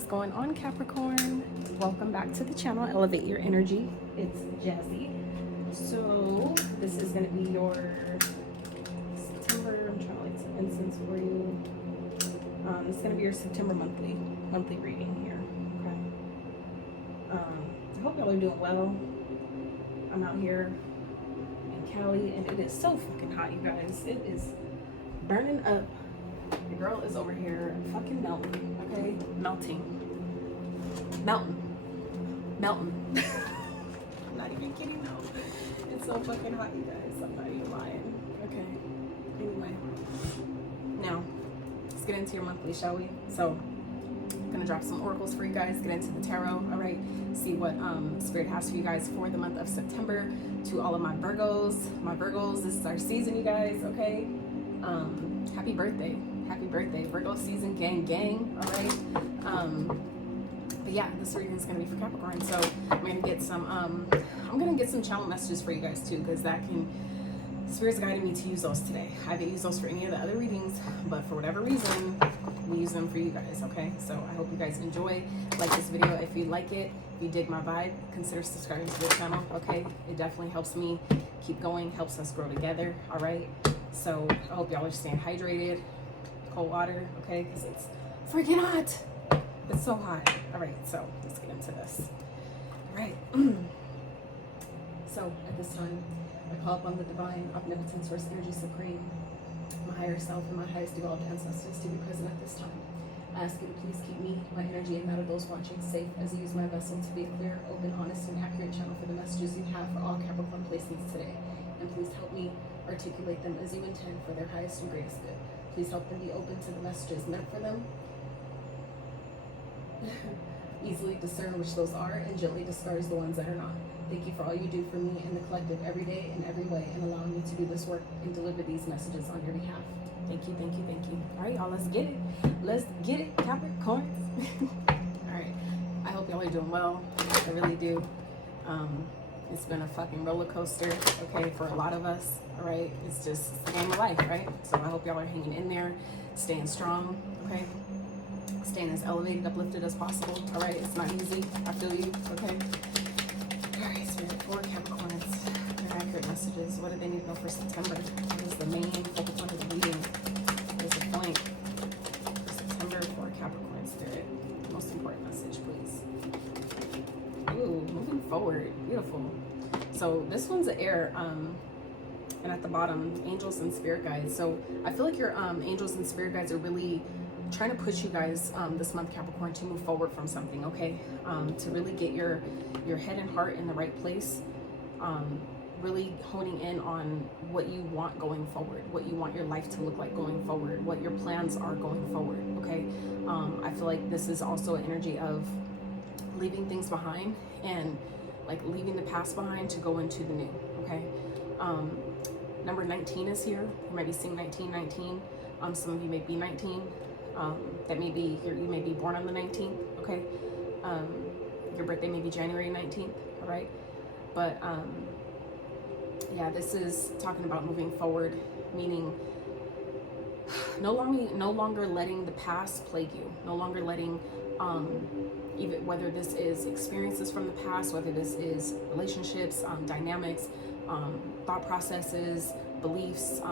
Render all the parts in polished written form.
is going on, Capricorn? Welcome back to the channel, Elevate Your Energy. It's Jazi. So this is going to be your September. I'm trying to light some incense for you. It's going to be your September monthly reading here. Okay. I hope y'all are doing well. I'm out here in Cali, and it is so fucking hot, you guys. It is burning up. The girl is over here fucking melting, okay? Melting. I'm not even kidding, no. It's so fucking hot, you guys. I'm not even lying. Okay. Anyway. Now, let's get into your monthly, shall we? So, I'm gonna drop some oracles for you guys, get into the tarot, all right? See what Spirit has for you guys for the month of September. To all of my Virgos, this is our season, you guys, okay? Happy birthday. Happy birthday, Virgo season, gang, all right? But yeah, this reading is gonna be for Capricorn. So I'm gonna get some channel messages for you guys too, because Spirit's guiding me to use those today. I haven't used those for any of the other readings, but for whatever reason, we use them for you guys, okay? So I hope you guys enjoy. Like this video if you like it. If you dig my vibe, consider subscribing to the channel, okay? It definitely helps me keep going, helps us grow together, all right? So I hope y'all are staying hydrated. Cold water, okay, because it's freaking hot. It's so hot. All right, so let's get into this. All right. So at this time, I call upon the divine, omnipotent source energy supreme, my higher self and my highest evolved ancestors to be present at this time. I ask you to please keep me, my energy, and that of those watching safe as I use my vessel to be a clear, open, honest, and accurate channel for the messages you have for all Capricorn placements today. And please help me articulate them as you intend for their highest and greatest good. Please help them be open to the messages meant for them. Easily discern which those are and gently discards the ones that are not. Thank you for all you do for me and the collective every day in every way, and allowing me to do this work and deliver these messages on your behalf. Thank you, thank you, thank you. All right, y'all, let's get it. Let's get it, Capricorns. All right, I hope y'all are doing well. I really do. It's been a fucking roller coaster, okay, for a lot of us, all right? It's just the game of life, right? So I hope y'all are hanging in there, staying strong, okay? Staying as elevated, uplifted as possible, all right? It's not easy, I feel you, okay? All right, Spirit, for Capricorns, their accurate messages. What do they need to know for September? What is the main focal point of the reading? What is the point for September for Capricorn, Spirit? Most important message, please. Ooh, moving forward, beautiful. So this one's an air, and at the bottom, angels and spirit guides. So I feel like your angels and spirit guides are really trying to push you guys this month, Capricorn, to move forward from something, okay? To really get your head and heart in the right place. Really honing in on what you want going forward, what you want your life to look like going forward, what your plans are going forward, okay? I feel like this is also an energy of leaving things behind and like leaving the past behind to go into the new, okay? Number 19 is here. You might be seeing 1919. Some of you may be 19. That may be here. You may be born on the 19th, okay? Your birthday may be January 19th, all right? But yeah, this is talking about moving forward, meaning no longer letting the past plague you, no longer letting even whether this is experiences from the past, whether this is relationships, dynamics, thought processes, beliefs,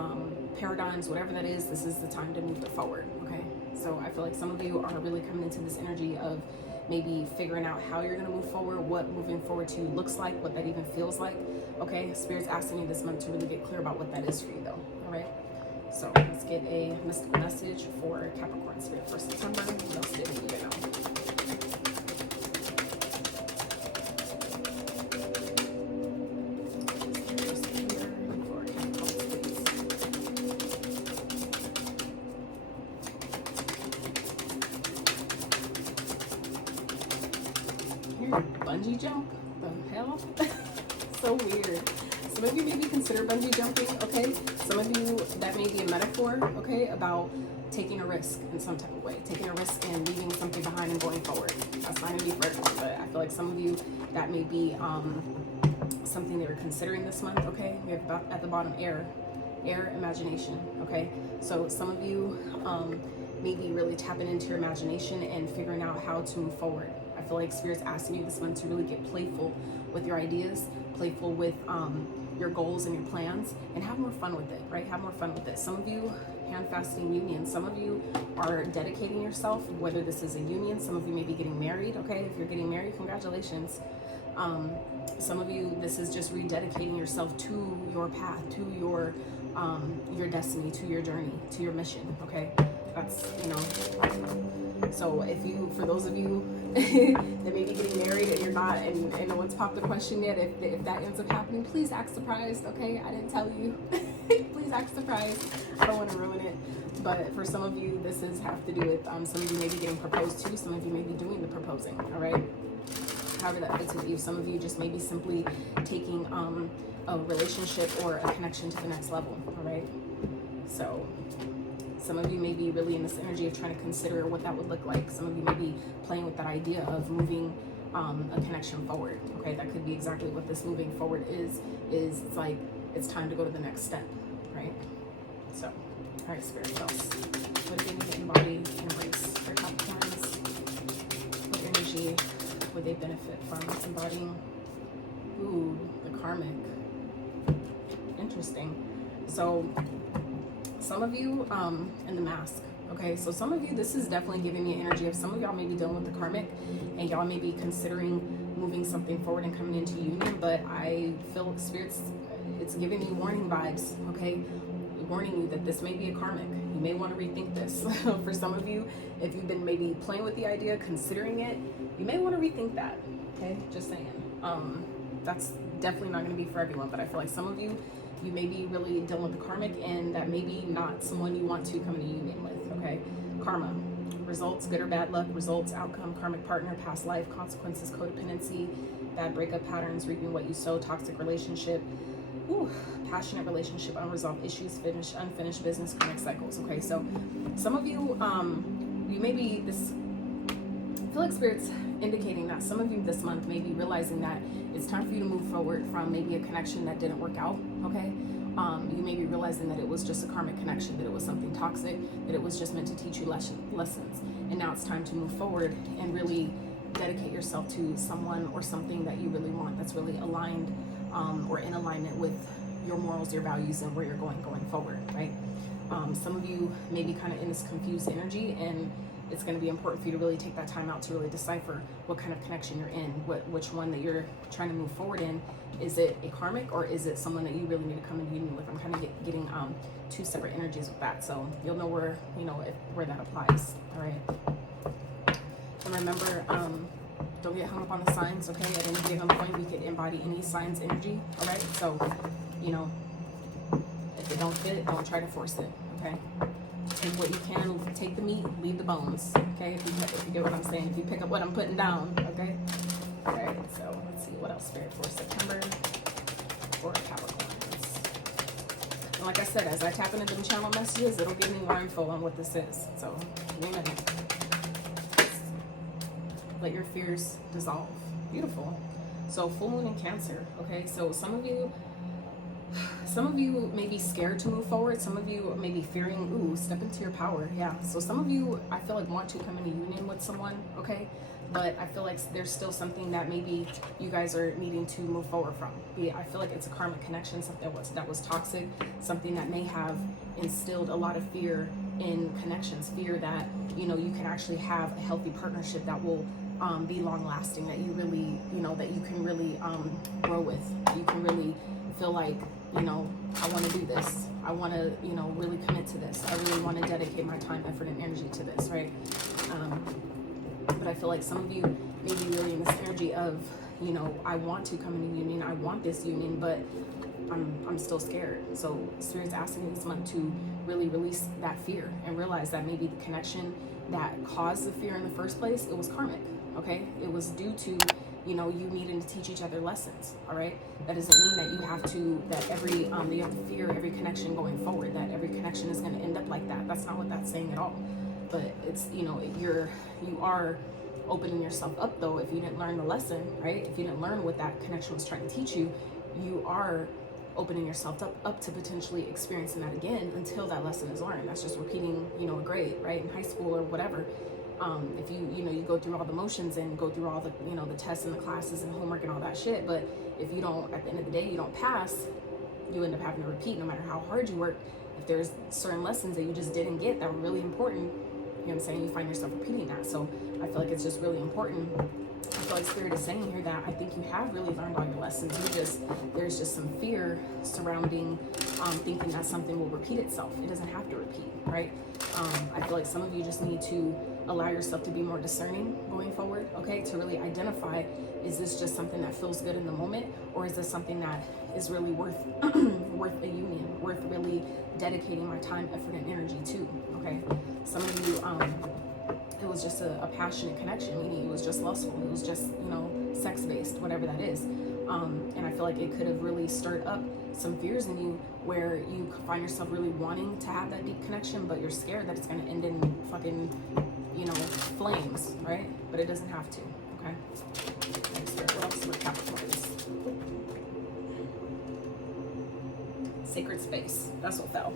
paradigms, whatever that is, this is the time to move it forward, okay? So I feel like some of you are really coming into this energy of maybe figuring out how you're gonna move forward, what moving forward to you looks like, what that even feels like, okay? Spirit's asking you this month to really get clear about what that is for you though, all right? So let's get a mystical message for Capricorn Spirit for September. What else did we need to know? Bungee jump? The hell? So weird. Some of you maybe consider bungee jumping, okay? Some of you, that may be a metaphor, okay, about taking a risk in some type of way. Taking a risk and leaving something behind and going forward. That's not going to be for everyone, but I feel like some of you, that may be something that you're considering this month, okay? We have at the bottom air imagination, okay? So some of you, maybe really tapping into your imagination and figuring out how to move forward. I feel like Spirit's asking you this month to really get playful with your ideas, playful with your goals and your plans, and have more fun with it, right? Have more fun with it. Some of you, hand-fasting union. Some of you are dedicating yourself, whether this is a union. Some of you may be getting married, okay? If you're getting married, congratulations. Some of you, this is just rededicating yourself to your path, to your destiny, to your journey, to your mission, okay? That's, you know, so if you, for those of you that may be getting married and you're not, and no one's popped the question yet, if that ends up happening, please act surprised, okay? I didn't tell you. Please act surprised. I don't want to ruin it. But for some of you, this is have to do with, some of you may be getting proposed to, some of you may be doing the proposing, all right? However that fits with you. Some of you just maybe simply taking a relationship or a connection to the next level, all right? So some of you may be really in this energy of trying to consider what that would look like. Some of you may be playing with that idea of moving a connection forward, okay? That could be exactly what this moving forward is it's like it's time to go to the next step, right? So, all right, Spirit, what else? What do they need to embody, embrace for Capricorns? What energy would they benefit from embodying? Ooh, the karmic. Interesting. So some of you in the mask, okay? So some of you, this is definitely giving me energy of some of y'all may be dealing with the karmic and y'all may be considering moving something forward and coming into union, but I feel Spirit's, it's giving me warning vibes, okay? Warning you that this may be a karmic. You may want to rethink this. For some of you, if you've been maybe playing with the idea, considering it, you may want to rethink that, okay? Just saying. That's definitely not going to be for everyone, but I feel like some of you, you may be really dealing with the karmic and that maybe not someone you want to come into union with, okay? Karma, results, good or bad luck, results, outcome, karmic partner, past life, consequences, codependency, bad breakup patterns, reaping what you sow, toxic relationship, passionate relationship, unresolved issues, unfinished business, karmic cycles, okay? So some of you, you may be this, I feel like Spirit's indicating that some of you this month may be realizing that it's time for you to move forward from maybe a connection that didn't work out, okay? You may be realizing that it was just a karmic connection, that it was something toxic, that it was just meant to teach you lessons. And now it's time to move forward and really dedicate yourself to someone or something that you really want, that's really aligned or in alignment with your morals, your values, and where you're going forward, right? Some of you may be kind of in this confused energy, and it's going to be important for you to really take that time out to really decipher what kind of connection you're in, which one that you're trying to move forward in. Is it a karmic or is it someone that you really need to come in union with? I'm kind of getting two separate energies with that, so you'll know where, you know, where that applies. All right. And remember, don't get hung up on the signs, okay? At any given point, we could embody any sign's energy. All right. So, you know, if it don't fit, don't try to force it. Okay. Take what you can, take the meat, leave the bones, okay? If you get what I'm saying, if you pick up what I'm putting down, okay? All right, so let's see what else, Spirit, for September for Capricorns. And like I said, as I tap into them channel messages, it'll give me more info on what this is. So, give me a minute. Let your fears dissolve. Beautiful. So, full moon in Cancer, okay? So, some of you may be scared to move forward. Some of you may be fearing, step into your power. Yeah. So some of you, I feel like, want to come into union with someone, okay? But I feel like there's still something that maybe you guys are needing to move forward from. I feel like it's a karmic connection, something that was toxic, something that may have instilled a lot of fear in connections, fear that, you know, you can actually have a healthy partnership that will be long lasting, that you really, you know, that you can really grow with. You can really feel like, you know, I want to do this. I want to, you know, really commit to this. I really want to dedicate my time, effort, and energy to this, right? But I feel like some of you may be really in this energy of, you know, I want to come into union. I want this union, but I'm still scared. So Spirit's asking me this month to really release that fear and realize that maybe the connection that caused the fear in the first place, it was karmic, okay? It was due to, you know, you needing to teach each other lessons, all right? That doesn't mean that you have to, that every, you have to fear every connection going forward, that every connection is going to end up like that. That's not what that's saying at all. But it's, you know, you are opening yourself up, though, if you didn't learn the lesson, right? If you didn't learn what that connection was trying to teach you, you are opening yourself up to potentially experiencing that again until that lesson is learned. That's just repeating, you know, a grade, right, in high school or whatever. If you go through all the motions and go through all the, you know, the tests and the classes and homework and all that shit, but if you don't, at the end of the day, you don't pass, you end up having to repeat no matter how hard you work. If there's certain lessons that you just didn't get that were really important, you know what I'm saying, you find yourself repeating that. So I feel like it's just really important. I feel like Spirit is saying here that I think you have really learned all your lessons. There's just some fear surrounding thinking that something will repeat itself. It doesn't have to repeat, right? I feel like some of you just need to allow yourself to be more discerning going forward, okay? To really identify, is this just something that feels good in the moment, or is this something that is really worth worth a union, worth really dedicating my time, effort, and energy to, okay? Some of you, it was just a passionate connection, meaning it was just lustful, it was just, you know, sex-based, whatever that is. And I feel like it could have really stirred up some fears in you where you find yourself really wanting to have that deep connection, but you're scared that it's going to end in fucking, you know, flames, right? But it doesn't have to, okay? Next, what else with Capricorns? Sacred space. That's what fell.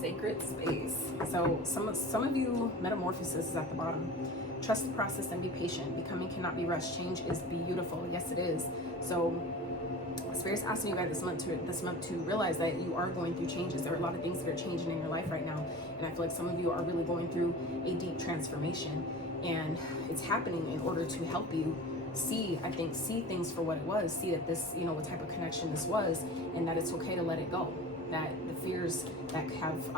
Sacred space. So some of you, metamorphosis is at the bottom. Trust the process and be patient. Becoming cannot be rushed. Change is beautiful. Yes, it is. So Spirit's asking you guys this month to realize that you are going through changes. There are a lot of things that are changing in your life right now, and I feel like some of you are really going through a deep transformation, and it's happening in order to help you see things for what it was. See that this, you know, what type of connection this was, and that it's okay to let it go. That the fears that have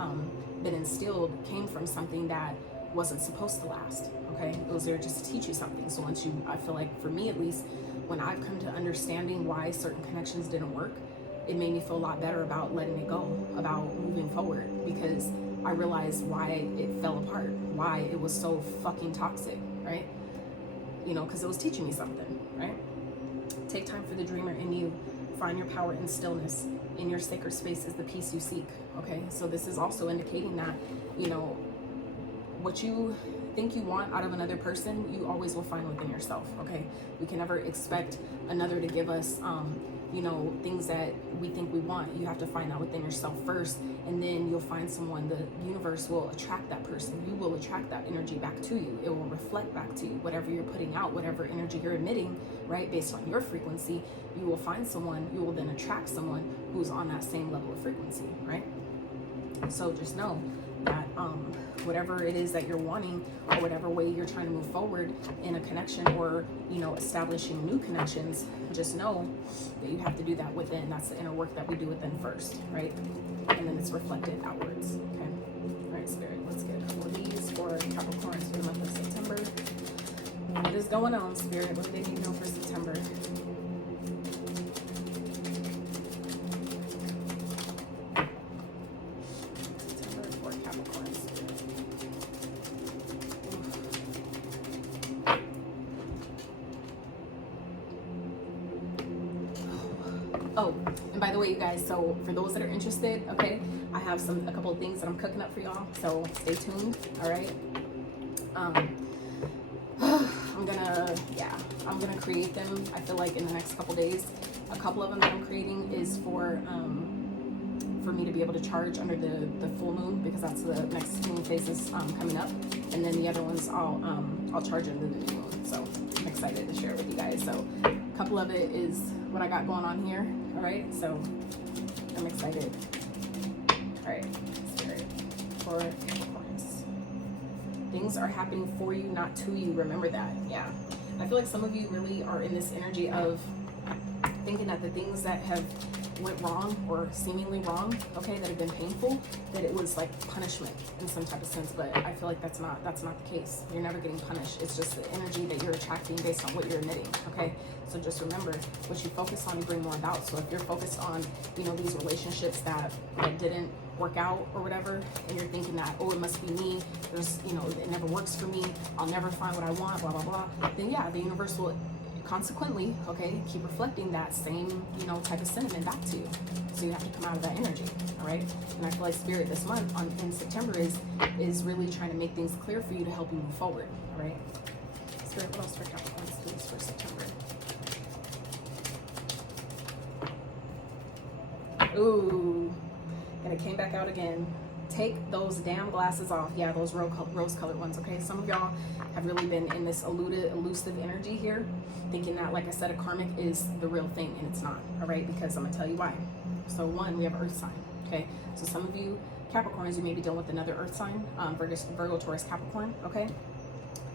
been instilled came from something that wasn't supposed to last, okay? It was there just to teach you something. So once you, I feel like for me at least, when I've come to understanding why certain connections didn't work, it made me feel a lot better about letting it go, about moving forward, because I realized why it fell apart, why it was so fucking toxic, right? You know, because it was teaching me something, right? Take time for the dreamer in you. Find your power in stillness. In your sacred space is the peace you seek, okay? So this is also indicating that, you know, what you think you want out of another person, you always will find within yourself, okay? We can never expect another to give us, you know, things that we think we want. You have to find that within yourself first, and then you'll find someone. The universe will attract that person. You will attract that energy back to you. It will reflect back to you. Whatever you're putting out, whatever energy you're emitting, right, based on your frequency, you will find someone, you will then attract someone who's on that same level of frequency, right? So just know that whatever it is that you're wanting, or whatever way you're trying to move forward in a connection, or, you know, establishing new connections, just know that you have to do that within. That's the inner work that we do within first, right? And then it's reflected outwards, okay? All right, Spirit, let's get a couple of these for Capricorns for the month of September. What is going on, Spirit? What do they need to know for September? Oh, and by the way, you guys, so for those that are interested, okay, I have a couple of things that I'm cooking up for y'all, so stay tuned, all right? I'm gonna create them, I feel like, in the next couple days. A couple of them that I'm creating is for me to be able to charge under the full moon, because that's the next moon phases coming up, and then the other ones I'll charge under the new moon. So I'm excited to share it with you guys. So a couple of it is what I got going on here, all right? So I'm excited. All right, Spirit, for Aquarius. Things are happening for you, not to you. Remember that. Yeah, I feel like some of you really are in this energy of thinking that the things that have went wrong or seemingly wrong, okay, that have been painful, that it was like punishment in some type of sense. But I feel like that's not the case. You're never getting punished. It's just the energy that you're attracting based on what you're emitting, okay? So just remember, what you focus on, you bring more about. So if you're focused on, you know, these relationships that didn't work out or whatever, and you're thinking that, oh, it must be me, there's, you know, it never works for me, I'll never find what I want, blah, blah, blah, then yeah, the universe will consequently, okay, keep reflecting that same, you know, type of sentiment back to you. So you have to come out of that energy, all right? And I feel like Spirit this month in September is really trying to make things clear for you to help you move forward, all right? Spirit, what else for Capricorn, please, for September? Ooh, and it came back out again. Take those damn glasses off. Yeah, those rose-colored ones, okay? Some of y'all have really been in this elusive energy here, thinking that, like I said, a karmic is the real thing, and it's not, all right? Because I'm going to tell you why. So, one, we have earth sign, okay? So some of you Capricorns, you may be dealing with another earth sign, Virgo, Taurus, Capricorn, okay?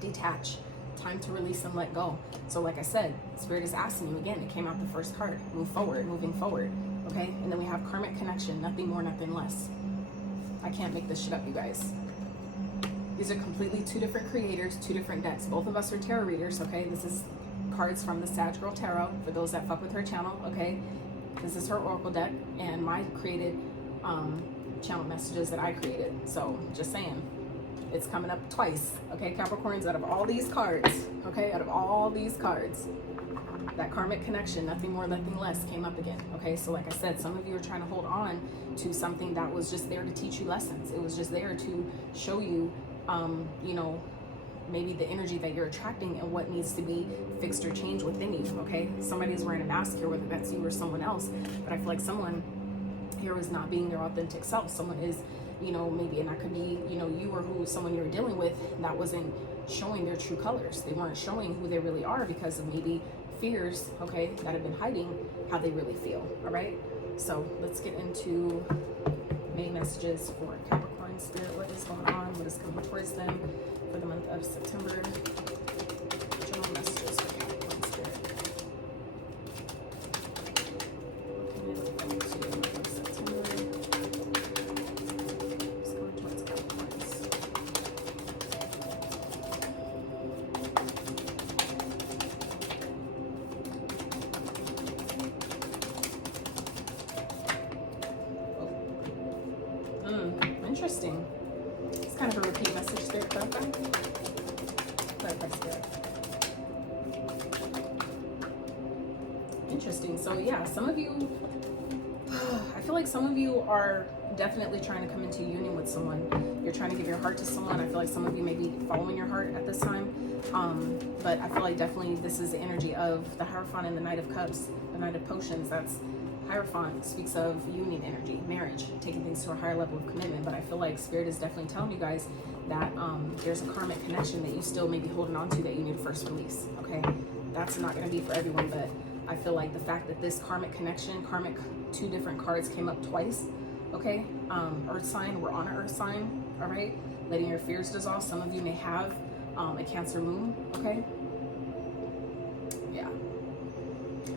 Detach. Time to release and let go. So like I said, Spirit is asking you again, it came out the first card, move forward, moving forward, okay? And then we have karmic connection, nothing more, nothing less. I can't make this shit up, you guys. These are completely two different creators, two different decks. Both of us are tarot readers, okay? This is cards from the Sag Girl Tarot, for those that fuck with her channel, okay? This is her oracle deck, and my created channel messages that I created. So, just saying. It's coming up twice, okay, Capricorns, out of all these cards, okay, out of all these cards, that karmic connection, nothing more, nothing less, came up again, okay? So like I said, some of you are trying to hold on to something that was just there to teach you lessons. It was just there to show you, you know, maybe the energy that you're attracting and what needs to be fixed or changed within you, okay? Somebody's wearing a mask here, whether that's you or someone else, but I feel like someone here is not being their authentic self. Someone is, you know, maybe, and that could be, you know, you or someone you were dealing with that wasn't showing their true colors. They weren't showing who they really are because of maybe fears, okay, that have been hiding how they really feel, all right? So let's get into main messages for Capricorn Spirit. What is going on? What is coming towards them for the month of September? General messages for Capricorn Spirit. Interesting. It's kind of a repeat message there. Clarify. Spirit. Interesting. So yeah, some of you, I feel like some of you are definitely trying to come into union with someone. You're trying to give your heart to someone. I feel like some of you may be following your heart at this time. But I feel like definitely this is the energy of the Hierophant and the Knight of Cups, the Knight of Potions. That's Hierophant speaks of union energy, marriage, taking things to a higher level of commitment. But I feel like Spirit is definitely telling you guys that there's a karmic connection that you still may be holding on to that you need to first release, okay? That's not going to be for everyone, but I feel like the fact that this karmic connection, two different cards came up twice, okay? Earth sign, we're on an earth sign, all right? Letting your fears dissolve. Some of you may have a Cancer moon, okay? Yeah.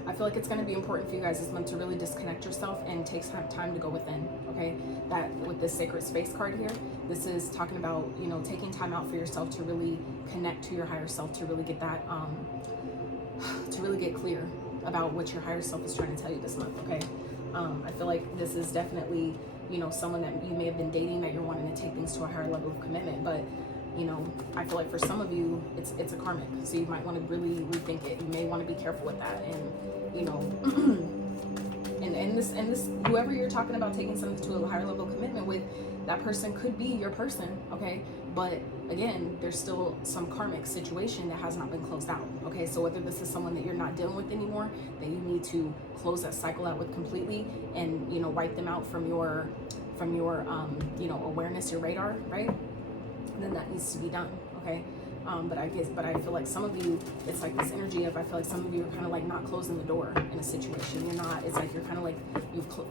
I feel like it's going to be important for you guys this month to really disconnect yourself and take time to go within, okay? That with this Sacred Space card here, this is talking about, you know, taking time out for yourself to really connect to your higher self, to really get that, to really get clear about what your higher self is trying to tell you this month, okay? I feel like this is definitely, you know, someone that you may have been dating that you're wanting to take things to a higher level of commitment, but you know, I feel like for some of you, it's a karmic, so you might want to really rethink it. You may want to be careful with that, and you know, and this whoever you're talking about taking something to a higher level of commitment with, that person could be your person, okay? But again, there's still some karmic situation that has not been closed out, okay? So whether this is someone that you're not dealing with anymore, that you need to close that cycle out with completely, and you know, wipe them out from your you know, awareness, your radar, right? Then that needs to be done, okay? But I feel like some of you, it's like this energy of, I feel like some of you are kind of like not closing the door in a situation. You're not, it's like you're kind of like,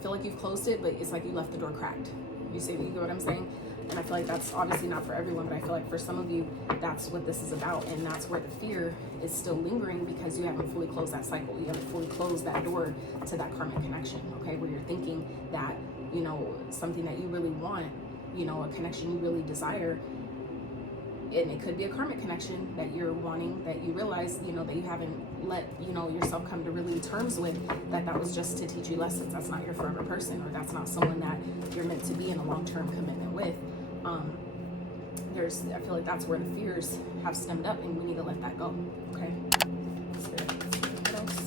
feel like you've closed it, but it's like you left the door cracked. You get what I'm saying? And I feel like that's obviously not for everyone, but I feel like for some of you, that's what this is about. And that's where the fear is still lingering, because you haven't fully closed that cycle. You haven't fully closed that door to that karmic connection, okay? Where you're thinking that, you know, something that you really want, you know, a connection you really desire, and it could be a karmic connection that you're wanting, that you realize, you know, that you haven't let, you know, yourself come to really terms with, that was just to teach you lessons. That's not your forever person, or that's not someone that you're meant to be in a long-term commitment with. I feel like that's where the fears have stemmed up, and we need to let that go, okay? Spirit, what else?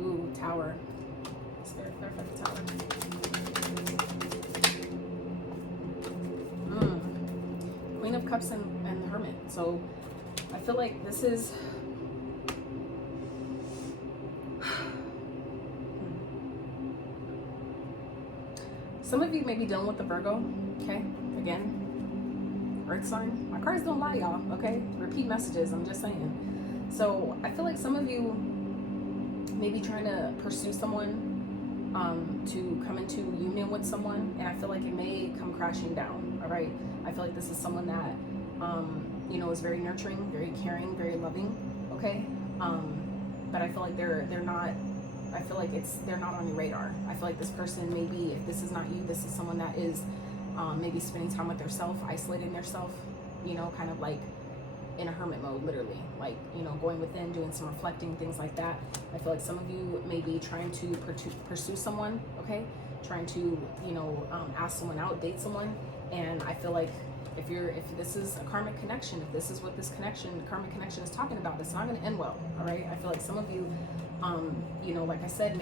Ooh, Tower. Queen of Cups and the Hermit. So I feel like this is... Some of you may be dealing with the Virgo, okay? Again, earth sign. My cards don't lie, y'all, okay? Repeat messages, I'm just saying. So I feel like some of you may be trying to pursue someone, to come into union with someone, and I feel like it may come crashing down, all right? I feel like this is someone that, you know, is very nurturing, very caring, very loving, okay? But I feel like they're not, I feel like they're not on your radar. I feel like this person, maybe if this is not you, this is someone that is maybe spending time with themselves, isolating themselves, you know, kind of like in a hermit mode, literally, like, you know, going within, doing some reflecting, things like that. I feel like some of you may be trying to pursue someone, okay? Trying to, you know, ask someone out, date someone. And I feel like if this is a karmic connection, if this is what this connection, the karmic connection is talking about, it's not going to end well, all right? I feel like some of you, you know, like I said,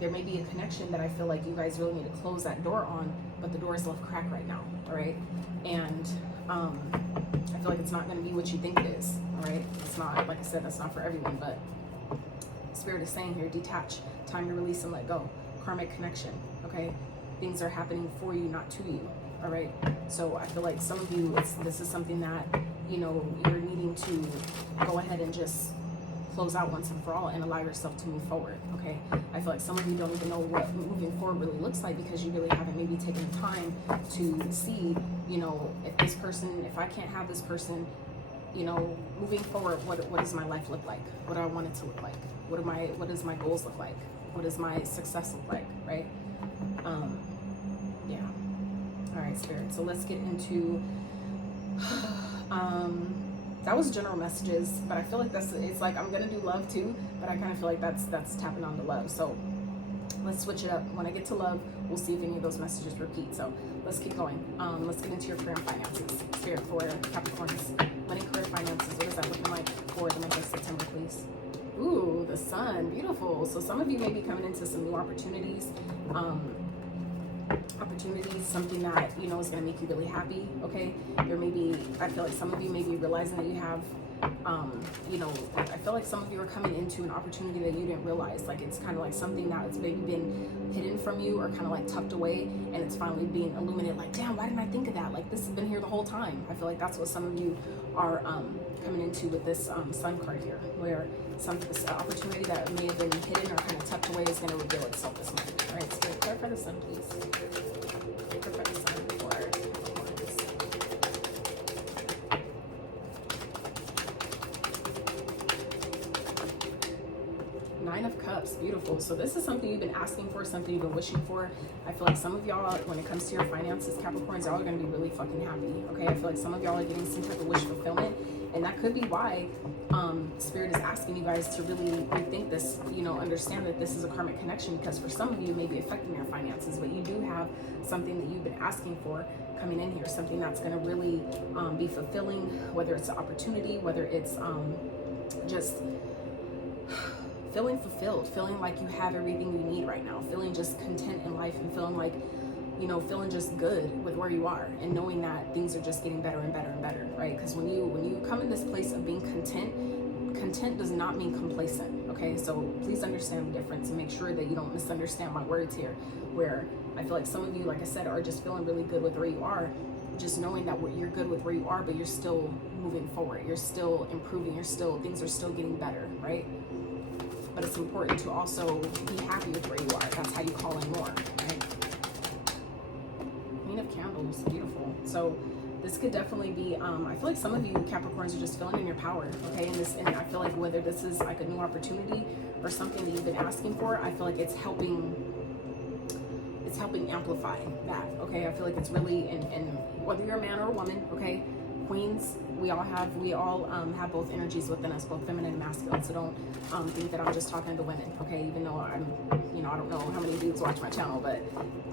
there may be a connection that I feel like you guys really need to close that door on, but the door is left cracked right now, all right? And I feel like it's not going to be what you think it is, all right? It's not, like I said, that's not for everyone, but Spirit is saying here, detach, time to release and let go. Karmic connection, okay? Things are happening for you, not to you, all right? So I feel like some of you, this is something that, you know, you're needing to go ahead and just close out once and for all and allow yourself to move forward, okay? I feel like some of you don't even know what moving forward really looks like because you really haven't maybe taken the time to see, you know, if I can't have this person, you know, moving forward, what does my life look like? What do I want it to look like? What does my goals look like? What does my success look like, right? Yeah. All right, Spirit. So let's get into, that was general messages, but I feel like it's like, I'm gonna do love too, but I kind of feel like that's tapping on the love. So let's switch it up. When I get to love, we'll see if any of those messages repeat. So let's keep going. Let's get into your career and finances. Spirit for Capricorns. Money, career, finances. What is that looking like for the month of September, please? Ooh, the sun. Beautiful. So some of you may be coming into some new opportunities. Something that, you know, is going to make you really happy, okay? There may be, I feel like some of you may be realizing that you have, you know, I feel like some of you are coming into an opportunity that you didn't realize. Like, it's kind of like something that's maybe been hidden from you or kind of like tucked away, and it's finally being illuminated. Like, damn, why didn't I think of that? Like, this has been here the whole time. I feel like that's what some of you are coming into with this sun card here, where this opportunity that may have been hidden or kind of tucked away is going to reveal itself this month. All right, so clarify the sun, please. Clarify the sun for our Capricorns. Nine of Cups, beautiful. So this is something you've been asking for, something you've been wishing for. I feel like some of y'all, when it comes to your finances, Capricorns, y'all are going to be really fucking happy, okay? I feel like some of y'all are getting some type of wish fulfillment, and that could be why Spirit is asking you guys to really rethink this, you know, understand that this is a karmic connection, because for some of you, it may be affecting your finances, but you do have something that you've been asking for coming in here, something that's going to really be fulfilling, whether it's an opportunity, whether it's just feeling fulfilled, feeling like you have everything you need right now, feeling just content in life, and feeling like, you know, feeling just good with where you are, and knowing that things are just getting better and better and better, right? Because when you come in this place of being content does not mean complacent, okay? So please understand the difference and make sure that you don't misunderstand my words here, where I feel like some of you, like I said, are just feeling really good with where you are, just knowing that you're good with where you are, but you're still moving forward, you're still improving, things are still getting better, right? But it's important to also be happy with where you are. That's how you call in more, right? Queen of Candles, beautiful. So this could definitely be, I feel like some of you Capricorns are just feeling in your power, okay? And I feel like whether this is like a new opportunity or something that you've been asking for, I feel like it's helping amplify that, okay? I feel like it's really, and whether you're a man or a woman, okay? Queens, we all have have both energies within us, both feminine and masculine. So don't think that I'm just talking to women, okay? Even though I'm, you know, I don't know how many dudes watch my channel, but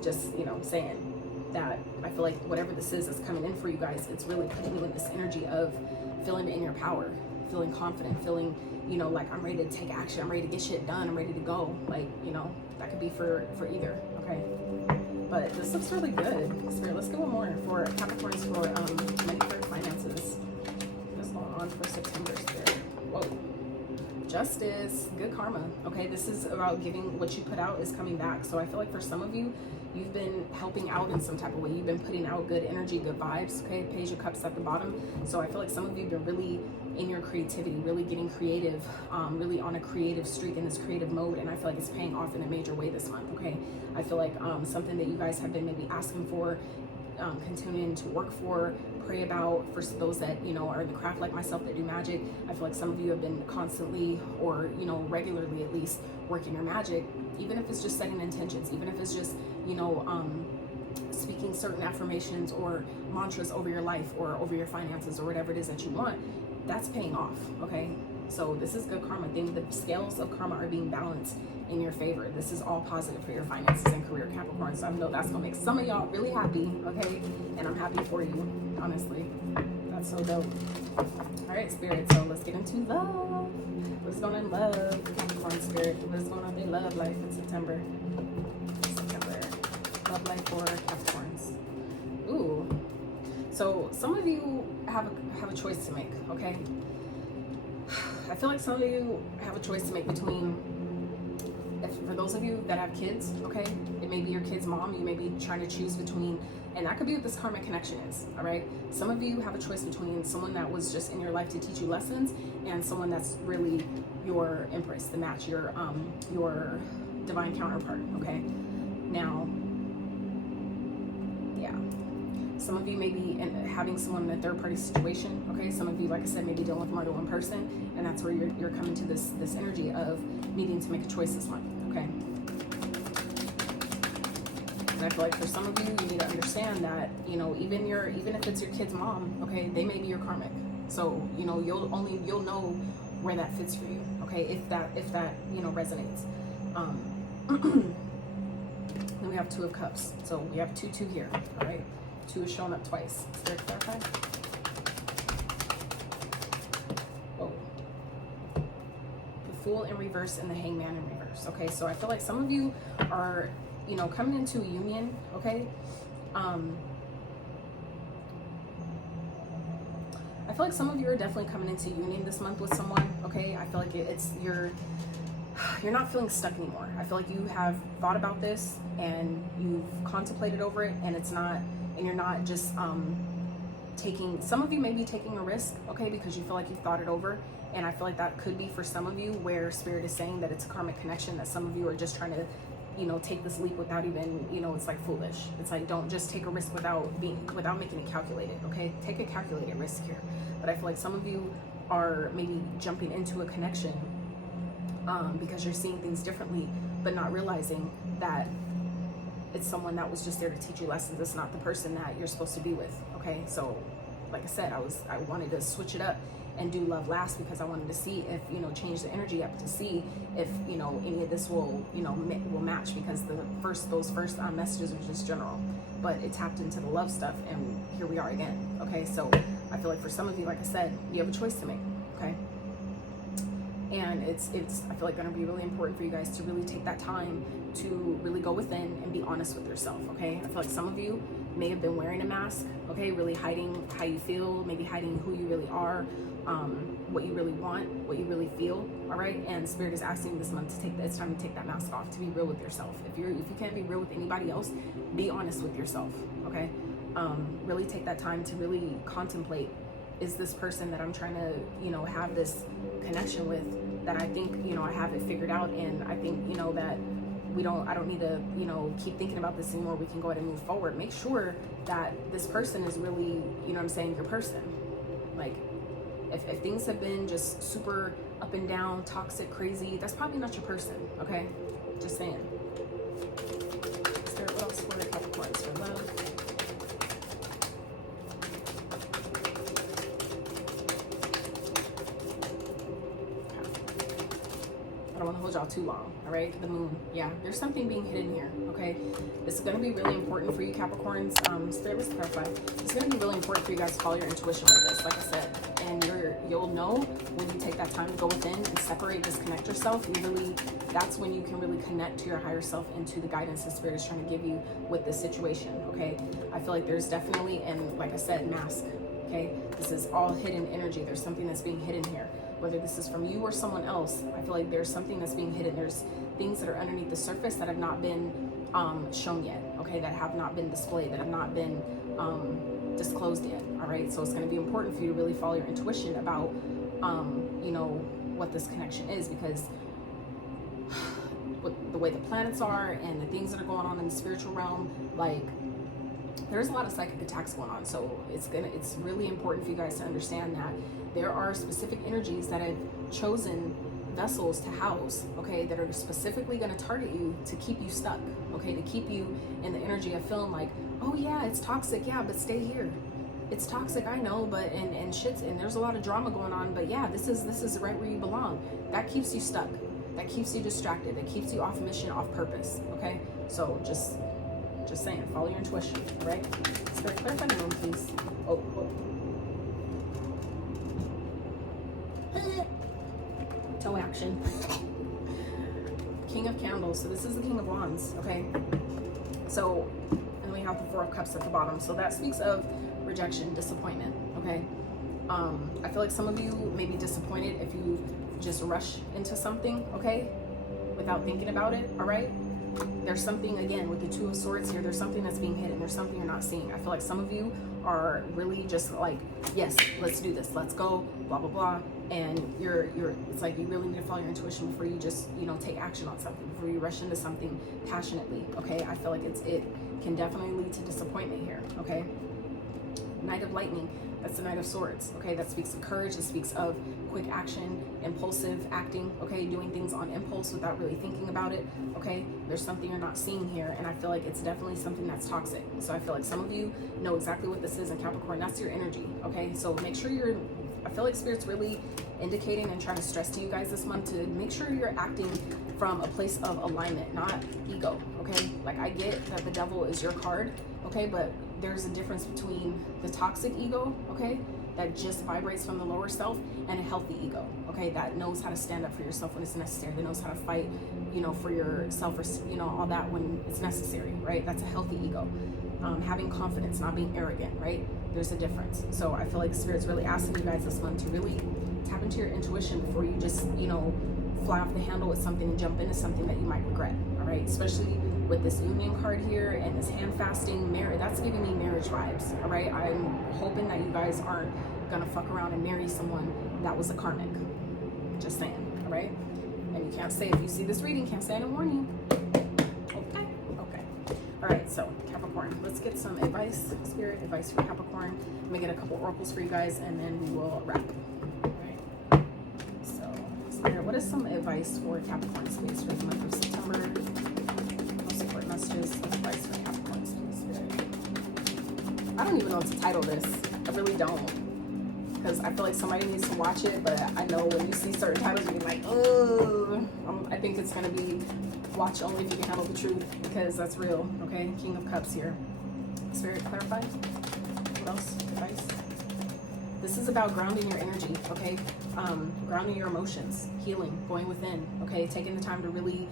just, you know, saying that I feel like whatever this is that's coming in for you guys, it's really putting you in this energy of feeling in your power, feeling confident, feeling, you know, like I'm ready to take action, I'm ready to get shit done, I'm ready to go. Like, you know, that could be for either, okay? But this looks really good. Spirit, let's go one more for Capricorns for money, for finances. What's going on for Justice, good karma. Okay, this is about giving what you put out is coming back. So I feel like for some of you, you've been helping out in some type of way. You've been putting out good energy, good vibes. Okay, Page of Cups at the bottom. So I feel like some of you have been really in your creativity, really getting creative, really on a creative streak in this creative mode. And I feel like it's paying off in a major way this month. Okay, I feel like something that you guys have been maybe asking for, continuing to work for, pray about, for those that, you know, are in the craft like myself that do magic. I feel like some of you have been constantly, or, you know, regularly at least, working your magic, even if it's just setting intentions, even if it's just, you know, speaking certain affirmations or mantras over your life or over your finances or whatever it is that you want. That's paying off. Okay, so this is good karma. The scales of karma are being balanced in your favor. This is all positive for your finances and career, Capricorn. So I know that's gonna make some of y'all really happy. Okay, and I'm happy for you, honestly. That's so dope. All right, Spirit, so let's get into love. What's going on in love, Capricorn Spirit? What's going on in love life in September? Love life for Capricorns. Ooh, so some of you have a choice to make. Okay, I feel like some of you have a choice to make between, for those of you that have kids, okay, it may be your kid's mom. You may be trying to choose between, and that could be what this karmic connection is. All right, some of you have a choice between someone that was just in your life to teach you lessons and someone that's really your empress, the match, your divine counterpart. Okay, now, yeah, some of you may be having someone in a third-party situation. Okay, some of you, like I said, may be dealing with more than one person, and that's where you're coming to this energy of needing to make a choice this month. Okay, and I feel like for some of you, you need to understand that, you know, even if it's your kid's mom, okay, they may be your karmic. So, you know, you'll know where that fits for you. Okay, if that you know resonates. Then we have Two of Cups. So we have 2-2 here. All right, 2 is showing up twice. Spirit, clarify. Oh, the Fool in reverse and the Hangman in reverse. Okay, so I feel like some of you are, you know, coming into a union. Okay, I feel like some of you are definitely coming into union this month with someone. Okay, I feel like you're not feeling stuck anymore. I feel like you have thought about this and you've contemplated over it, and you're not just taking, some of you may be taking a risk, okay, because you feel like you've thought it over. And I feel like that could be for some of you where Spirit is saying that it's a karmic connection, that some of you are just trying to, you know, take this leap without even, you know, it's like foolish. It's like, don't just take a risk without making it calculated. Okay, take a calculated risk here. But I feel like some of you are maybe jumping into a connection because you're seeing things differently, but not realizing that it's someone that was just there to teach you lessons. It's not the person that you're supposed to be with. Okay, so like I said, I wanted to switch it up and do love last because I wanted to see if, you know, change the energy up to see if, you know, any of this will, you know, will match, because those first messages are just general, but it tapped into the love stuff, and here we are again. Okay, so I feel like for some of you, like I said, you have a choice to make. Okay, and it's I feel like going to be really important for you guys to really take that time to really go within and be honest with yourself. Okay, I feel like some of you may have been wearing a mask, okay, really hiding how you feel, maybe hiding who you really are, what you really want, what you really feel. All right, and Spirit is asking this month to it's time to take that mask off, to be real with yourself. If you can't be real with anybody else, be honest with yourself. Okay, really take that time to really contemplate, is this person that I'm trying to, you know, have this connection with, that I think, you know, I have it figured out, and I think, you know, that I don't need to, you know, keep thinking about this anymore. We can go ahead and move forward. Make sure that this person is really, you know what I'm saying, your person. Like, if things have been just super up and down, toxic, crazy, that's probably not your person. Okay, just saying. Spirit, what else for the Capricorns for love? I don't want to hold y'all too long. All right, the moon. Yeah, there's something being hidden here. Okay, this is going to be really important for you Capricorns. Spirit, let's clarify. It's going to be really important for you guys to follow your intuition with this, like I said, and you'll know when you take that time to go within and separate, disconnect yourself. That's when you can really connect to your higher self and to the guidance the Spirit is trying to give you with this situation. Okay, I feel like there's definitely, and like I said, mask. Okay, this is all hidden energy. There's something that's being hidden here. whether this is from you or someone else, I feel like there's something that's being hidden. There's things that are underneath the surface that have not been shown yet, okay, that have not been displayed, that have not been disclosed yet. All right, so it's going to be important for you to really follow your intuition about you know, what this connection is, because with the way the planets are and the things that are going on in the spiritual realm, like, there's a lot of psychic attacks going on. So it's really important for you guys to understand that there are specific energies that have chosen vessels to house, okay, that are specifically going to target you to keep you stuck, okay, to keep you in the energy of feeling like, oh yeah, it's toxic, yeah, but stay here. It's toxic, I know, but and shit's, and there's a lot of drama going on, but yeah, this is right where you belong. That keeps you stuck. That keeps you distracted. That keeps you off mission, off purpose. Okay, so just saying, follow your intuition. All right, Spirit, clarify the moon, please. Oh. Toe action. King of Candles. So this is the King of Wands. Okay, so and we have the Four of Cups at the bottom. So that speaks of rejection, disappointment. Okay, I feel like some of you may be disappointed if you just rush into something, okay, without thinking about it. All right, there's something, again, with the Two of Swords here, there's something that's being hidden, there's something you're not seeing. I feel like some of you are really just like, yes, let's do this, let's go, blah blah blah, and you're it's like you really need to follow your intuition before you just, you know, take action on something, before you rush into something passionately. Okay, I feel like it can definitely lead to disappointment here. Okay, Knight of Lightning, that's the Knight of Swords. Okay, that speaks of courage, it speaks of quick action, impulsive acting, okay, doing things on impulse without really thinking about it. Okay, there's something you're not seeing here, and I feel like it's definitely something that's toxic. So I feel like some of you know exactly what this is in Capricorn. That's your energy. Okay, so make sure I feel like Spirit's really indicating and trying to stress to you guys this month to make sure you're acting from a place of alignment, not ego. Okay, like, I get that the devil is your card, okay, but there's a difference between the toxic ego, okay, that just vibrates from the lower self, and a healthy ego, okay, that knows how to stand up for yourself when it's necessary, that knows how to fight, you know, for yourself, or, you know, all that when it's necessary, right? That's a healthy ego. Having confidence, not being arrogant, right? There's a difference. So I feel like Spirit's really asking you guys this month to really tap into your intuition before you just, you know, fly off the handle with something and jump into something that you might regret. All right, especially with this union card here and this hand fasting marriage, that's giving me marriage vibes. All right, I'm hoping that you guys aren't gonna fuck around and marry someone that was a karmic. Just saying. All right, and you can't say, if you see this reading, can't say I didn't warn you. Okay. All right, so Capricorn, let's get some advice, Spirit advice for Capricorn. Let me get a couple oracles for you guys, and then we will wrap. All right, so Spirit, what is some advice for Capricorn space for the month of September? Messages, advice for Capricorn Spirit. I don't even know what to title this. I really don't, because I feel like somebody needs to watch it, but I know when you see certain titles, you're like, oh, I think it's going to be watch only if you can handle the truth, because that's real. Okay, King of Cups here. Spirit, clarify. What else? Advice. This is about grounding your energy, okay? Grounding your emotions, healing, going within, okay? Taking the time to really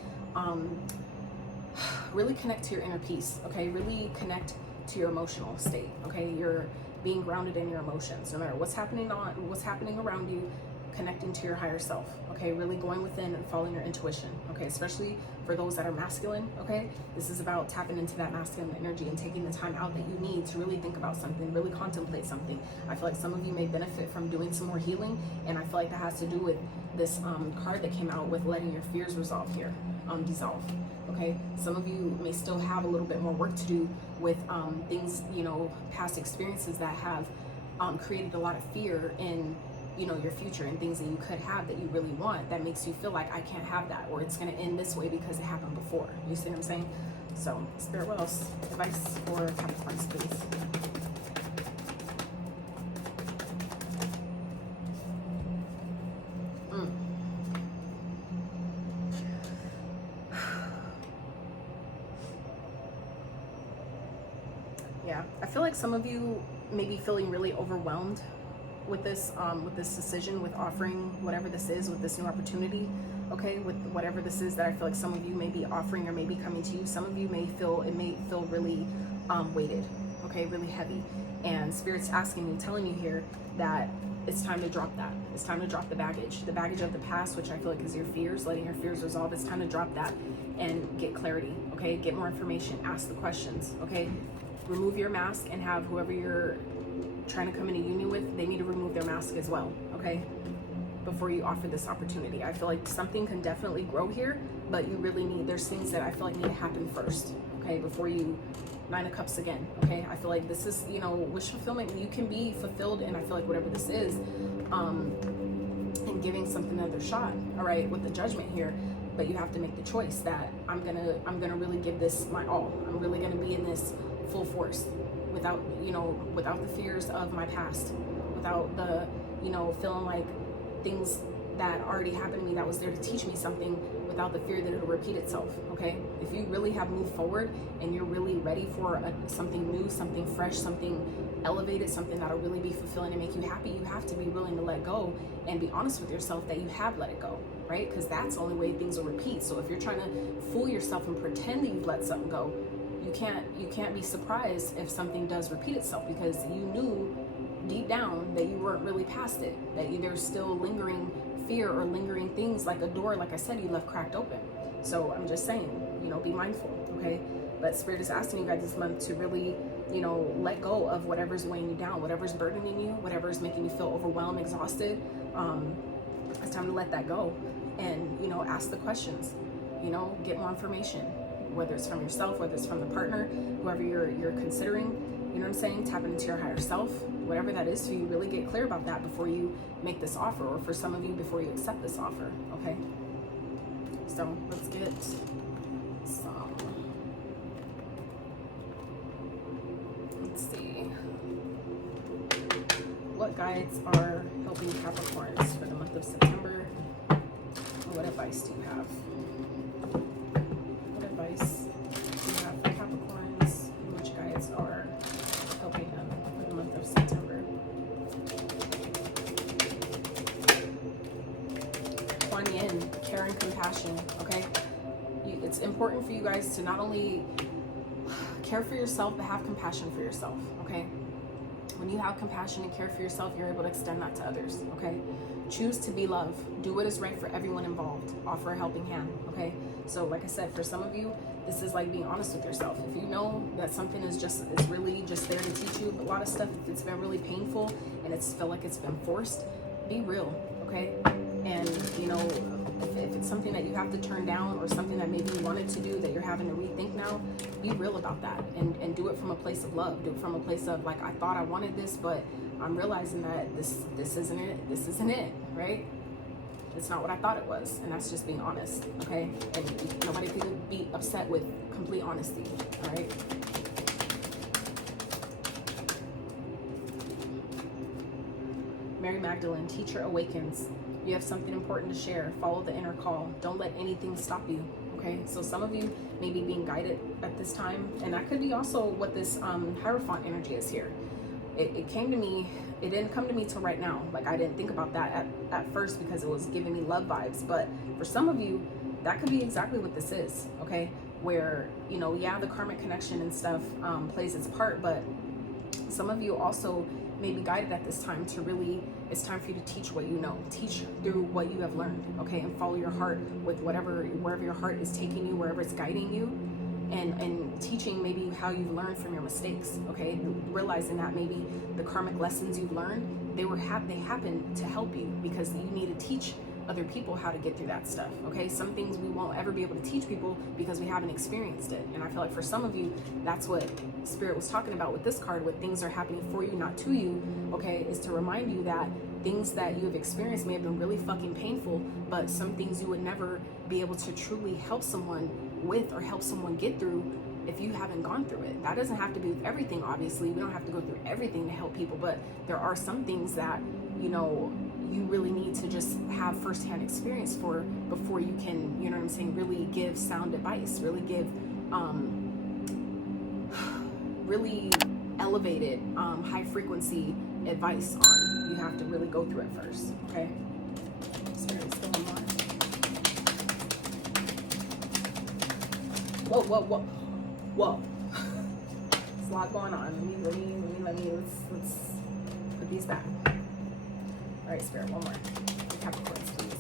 really connect to your inner peace, okay? Really connect to your emotional state, okay? You're being grounded in your emotions, no matter what's happening around you, connecting to your higher self, okay? Really going within and following your intuition, okay? Especially for those that are masculine, okay? This is about tapping into that masculine energy and taking the time out that you need to really think about something, really contemplate something. I feel like some of you may benefit from doing some more healing, and I feel like that has to do with this card that came out with letting your fears dissolve. Okay, some of you may still have a little bit more work to do with things, you know, past experiences that have created a lot of fear in, you know, your future, and things that you could have that you really want, that makes you feel like I can't have that, or it's going to end this way because it happened before. You see what I'm saying? So Spirit, what else? Advice for Capricorn space. Yeah, I feel like some of you may be feeling really overwhelmed with this decision, with offering whatever this is, with this new opportunity, okay, with whatever this is that I feel like some of you may be offering or may be coming to you. Some of you may feel really weighted, okay, really heavy, and Spirit's asking you, telling you here that it's time to drop that. It's time to drop the baggage of the past, which I feel like is your fears, letting your fears resolve. It's time to drop that and get clarity, okay? Get more information, ask the questions, okay? Remove your mask and have whoever you're trying to come into union with, they need to remove their mask as well, okay? Before you offer this opportunity. I feel like something can definitely grow here, but you really need, there's things that I feel like need to happen first, okay? Before you, 9 of Cups again, okay? I feel like this is, you know, wish fulfillment. You can be fulfilled, and I feel like whatever this is, and giving something another shot, all right, with the Judgment here. But you have to make the choice that I'm gonna really give this my all. I'm really gonna be in this full force, without, you know, without the fears of my past, without the, you know, feeling like things that already happened to me that was there to teach me something, without the fear that it'll repeat itself, okay? If you really have moved forward and you're really ready for something new, something fresh, something elevated, something that'll really be fulfilling and make you happy, you have to be willing to let go and be honest with yourself that you have let it go, right? Because that's the only way things will repeat. So if you're trying to fool yourself and pretend that you've let something go, you can't be surprised if something does repeat itself, because you knew deep down that you weren't really past it, that there's still lingering fear or lingering things, like a door, like I said, you left cracked open. So I'm just saying, you know, be mindful, okay? But Spirit is asking you guys this month to really, you know, let go of whatever's weighing you down, whatever's burdening you, whatever's making you feel overwhelmed, exhausted. It's time to let that go and, you know, ask the questions, you know, get more information, whether it's from yourself, whether it's from the partner, whoever you're considering, you know what I'm saying? Tap into your higher self, whatever that is for you. Really get clear about that before you make this offer, or for some of you, before you accept this offer, okay? So let's get some, let's see. What guides are helping Capricorns for the month of September? What advice do you have? What advice do you have for Capricorns? Which guides are helping them for the month of September? Kuan Yin, care and compassion, okay? It's important for you guys to not only care for yourself, but have compassion for yourself, okay? When you have compassion and care for yourself, you're able to extend that to others, okay? Choose to be love. Do what is right for everyone involved. Offer a helping hand, okay? So like I said, for some of you, this is like being honest with yourself. If you know that something is really just there to teach you a lot of stuff, if it's been really painful and it's felt like it's been forced, be real, okay? And, you know, if it's something that you have to turn down, or something that maybe you wanted to do that you're having to rethink now, be real about that, and do it from a place of love. Do it from a place of, like, I thought I wanted this, but I'm realizing that this isn't it. This isn't it, right? It's not what I thought it was, and that's just being honest, okay? And nobody could be upset with complete honesty, all right? Mary Magdalene, teacher awakens. You have something important to share. Follow the inner call. Don't let anything stop you, okay? So some of you may be being guided at this time, and that could be also what this Hierophant energy is here. It came to me, it didn't come to me till right now. Like, I didn't think about that at first, because it was giving me love vibes. But for some of you, that could be exactly what this is, okay? Where, you know, yeah, the karmic connection and stuff plays its part, but some of you also may be guided at this time to really, it's time for you to teach what you know. Teach through what you have learned, okay? And follow your heart with wherever your heart is taking you, wherever it's guiding you. And teaching maybe how you've learned from your mistakes, okay? Realizing that maybe the karmic lessons you've learned, they happen to help you, because you need to teach other people how to get through that stuff, okay? Some things we won't ever be able to teach people because we haven't experienced it. And I feel like for some of you, that's what Spirit was talking about with this card, what things are happening for you, not to you, okay? Is to remind you that things that you have experienced may have been really fucking painful, but some things you would never be able to truly help someone with, or help someone get through, if you haven't gone through it. That doesn't have to be with everything, obviously. We don't have to go through everything to help people, but there are some things that, you know, you really need to just have firsthand experience for before you can, you know what I'm saying, really give sound advice, really give really elevated, high frequency advice on. You have to really go through it first, okay? Spirit's still on Mars. Whoa. There's a lot going on. Let's put these back. right, Spirit, one more. Capricorns, please.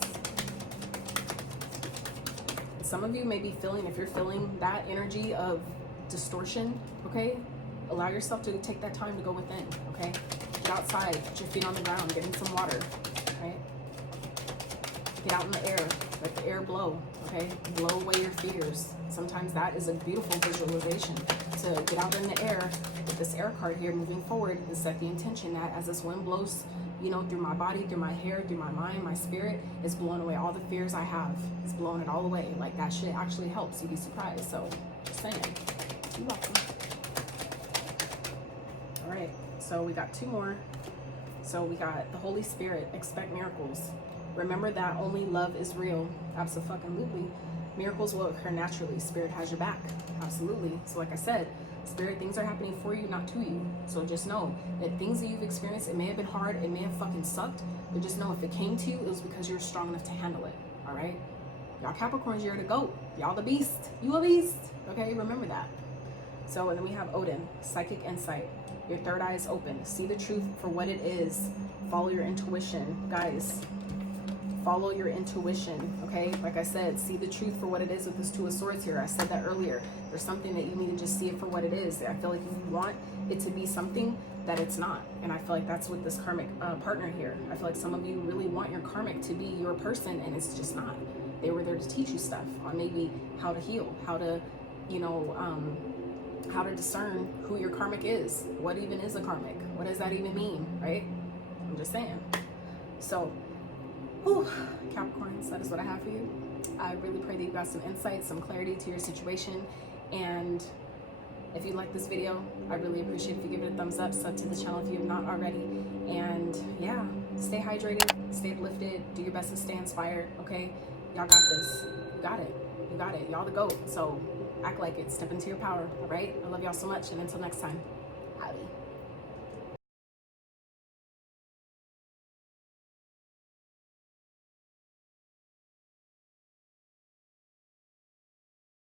Some of you may be feeling, if you're feeling that energy of distortion, okay, allow yourself to take that time to go within, okay? Get outside, put your feet on the ground, get in some water, right? Get out in the air, let the air blow, okay? Blow away your fears. Sometimes that is a beautiful visualization, to get out in the air with this air card here moving forward and set the intention that as this wind blows, you know, through my body, through my hair, through my mind, my spirit, it's blowing away all the fears I have. It's blowing it all away. Like, that shit actually helps. You'd be surprised. So, just saying. You're welcome. All right. So, we got two more. So, we got the Holy Spirit. Expect miracles. Remember that only love is real. Absolutely. Miracles will occur naturally. Spirit has your back. Absolutely. So, like I said, Spirit, things are happening for you, not to you. So just know that things that you've experienced, it may have been hard, it may have fucking sucked, but just know if it came to you, it was because you're strong enough to handle it. All right? Y'all Capricorns, you're the GOAT. Y'all the beast. You a beast. Okay? Remember that. So, and then we have Odin, psychic insight. Your third eye is open. See the truth for what it is. Follow your intuition. Guys, follow your intuition, okay? Like I said, see the truth for what it is with this Two of Swords here. I said that earlier. There's something that you need to just see it for what it is. I feel like if you want it to be something that it's not. And I feel like that's with this karmic partner here. I feel like some of you really want your karmic to be your person, and it's just not. They were there to teach you stuff on maybe how to heal, how to, you know, how to discern who your karmic is. What even is a karmic? What does that even mean, right? I'm just saying. So, whew, Capricorns, that is what I have for you. I really pray that you got some insight, some clarity to your situation. And if you like this video, I really appreciate if you give it a thumbs up, sub to the channel if you have not already. And yeah, stay hydrated, stay uplifted, do your best to stay inspired, okay? Y'all got this. You got it. You got it. Y'all the GOAT. So act like it. Step into your power, all right? I love y'all so much. And until next time, howdy.